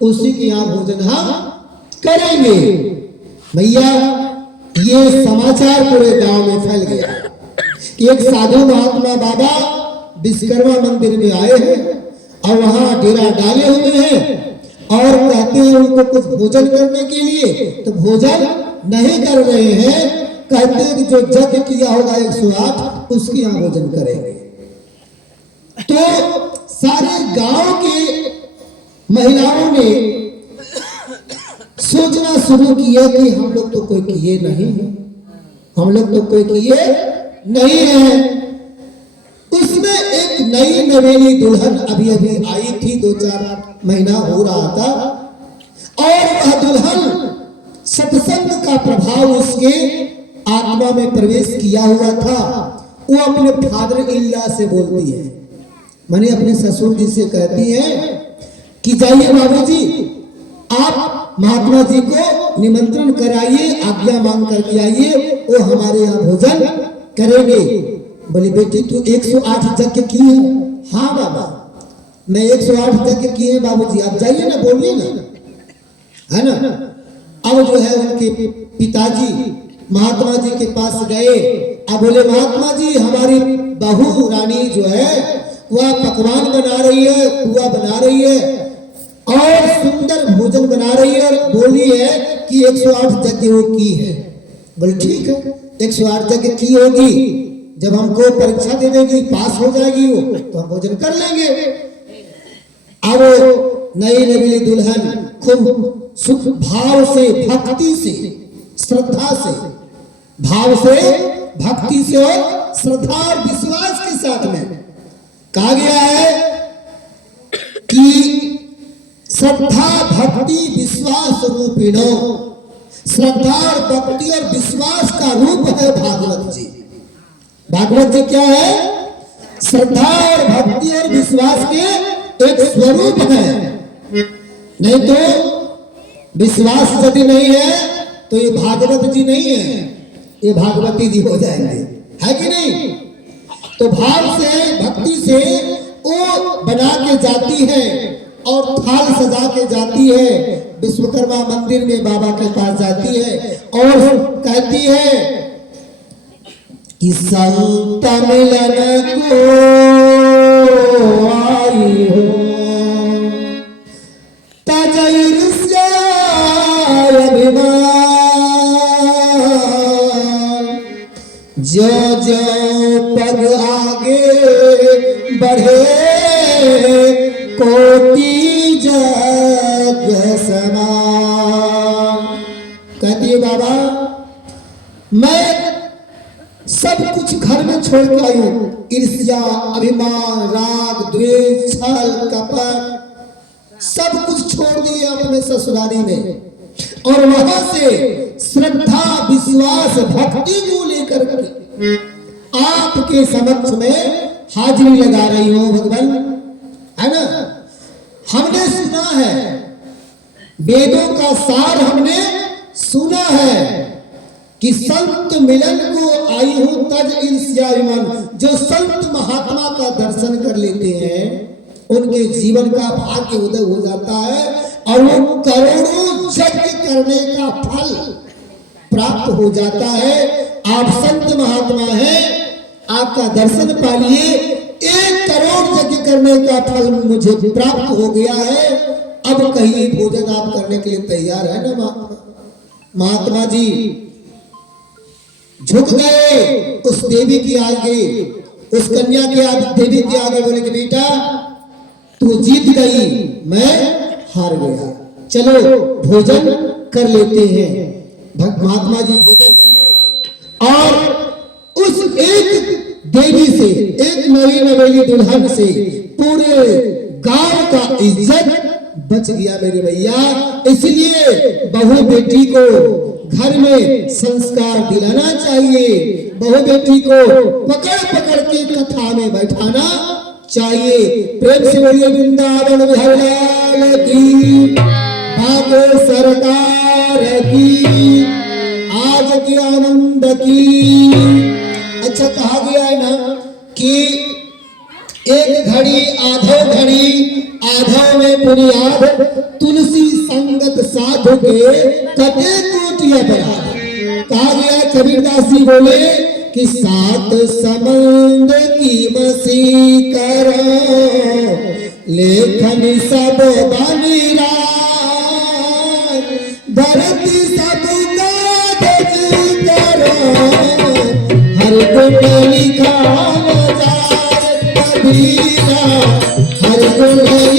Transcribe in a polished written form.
उसी के यहाँ भोजन हम करेंगे। भैया ये समाचार पूरे गांव में फैल गया कि एक साधु महात्मा बाबा विश्वकर्मा मंदिर में आए हैं और वहां डेरा डाले हुए हैं और कहते हैं उनको कुछ भोजन करने के लिए, तो भोजन नहीं कर रहे हैं। कहते हैं कि जो यज्ञ किया होगा 108 उसके यहाँ भोजन करेंगे। तो सारे गांव के महिलाओं ने सोचना शुरू किया कि हम लोग तो कोई किए नहीं है, हम लोग तो कोई किए नहीं है। उसमें एक नई नवेली दुल्हन अभी अभी आई थी, 2-4 महीना हो रहा था, और वह दुल्हन सत्संग का प्रभाव उसके आत्मा में प्रवेश किया हुआ था। वो अपने फादर इल्ला से बोलती है, माने अपने ससुर जी से कहती है कि जाइए बाबूजी, आप महात्मा जी को निमंत्रण कराइए, आज्ञा मांग करके आइए, वो हमारे यहाँ भोजन करेंगे। बोली बेटी तू 108 यज्ञ की है? हाँ बाबा मैं 108 यज्ञ किए हैं बाबूजी, आप जाइए ना, बोलिए ना, है ना। अब जो है उनके पिताजी महात्मा जी के पास गए। अब बोले महात्मा जी हमारी बहू रानी जो है वह पकवान बना रही है, पुआ बना रही है और सुंदर भोजन बना रही है और बोली है कि 108 यज्ञ वो की है। बोले ठीक है 108 यज्ञ की होगी, जब हमको परीक्षा दे देगी, पास हो जाएगी वो, तो हम भोजन कर लेंगे। अब नई नवेली दुल्हन खूब सुख भाव से, भक्ति से, श्रद्धा से, भाव से, भक्ति से और श्रद्धा और विश्वास के साथ में कहा गया है कि श्रद्धा भक्ति विश्वास रूपिणो, श्रद्धा और भक्ति और विश्वास का रूप है भागवत जी। भागवत जी क्या है? श्रद्धा और भक्ति और विश्वास के एक स्वरूप है। नहीं तो विश्वास यदि नहीं है तो ये भागवत जी नहीं है, ये भागवती जी हो जाएंगे, है कि नहीं। तो भाव से भक्ति से वो बना के जाती है और थाल सजा के जाती है, विश्वकर्मा मंदिर में बाबा के पास जाती है और कहती है कि संत मिलन को आई हो जो जो पग आगे बढ़े कोटि जग समान। कहती है बाबा मैं सब कुछ घर में छोड़ के आई हूँ, ईर्ष्या अभिमान राग द्वेष छल कपट सब कुछ छोड़ दिए अपने ससुराली में, और वहां से श्रद्धा विश्वास भक्ति को लेकर के आपके समक्ष में हाजिरी लगा रही हो भगवान, है ना। हमने सुना है, वेदों का सार हमने सुना है कि संत मिलन को आई हो तज ईर्ष्या अभिमान। जो संत महात्मा का दर्शन कर लेते हैं उनके जीवन का भाग्य उदय हो जाता है और वो करोड़ों यज्ञ करने का फल प्राप्त हो जाता है। आप संत महात्मा हैं, आपका दर्शन पालिए, 1 करोड़ यज्ञ करने का फल मुझे प्राप्त हो गया है। अब कहिए भोजन आप करने के लिए तैयार है ना महात्मा जी। झुक गए उस देवी के आगे, उस कन्या के आगे, देवी के आगे, बोले कि बेटा तू जीत गई, मैं हार गया, चलो भोजन कर लेते हैं। महात्मा जी भोजन किए और उस एक देवी से, एक नई नवेली दुल्हन से पूरे गांव का इज्जत बच गया मेरे भैया। इसलिए बहू बेटी को घर में संस्कार दिलाना चाहिए, बहू बेटी को पकड़ पकड़ के कथा में बैठाना चाहिए। प्रेम से बोलिए वृंदावन बिहारी की, भाग्य सरकार की, आज के आनंद की। अच्छा कहा गया है ना कि एक घड़ी आधो में बुनियाद, तुलसी संगत साधु के कटे कोटिया बरात। कहा गया, कबीरदास जी बोले कि सात समंद की मसी करो, लेखन सब बनीरा, धरती सब का करो, हर गुण लिखा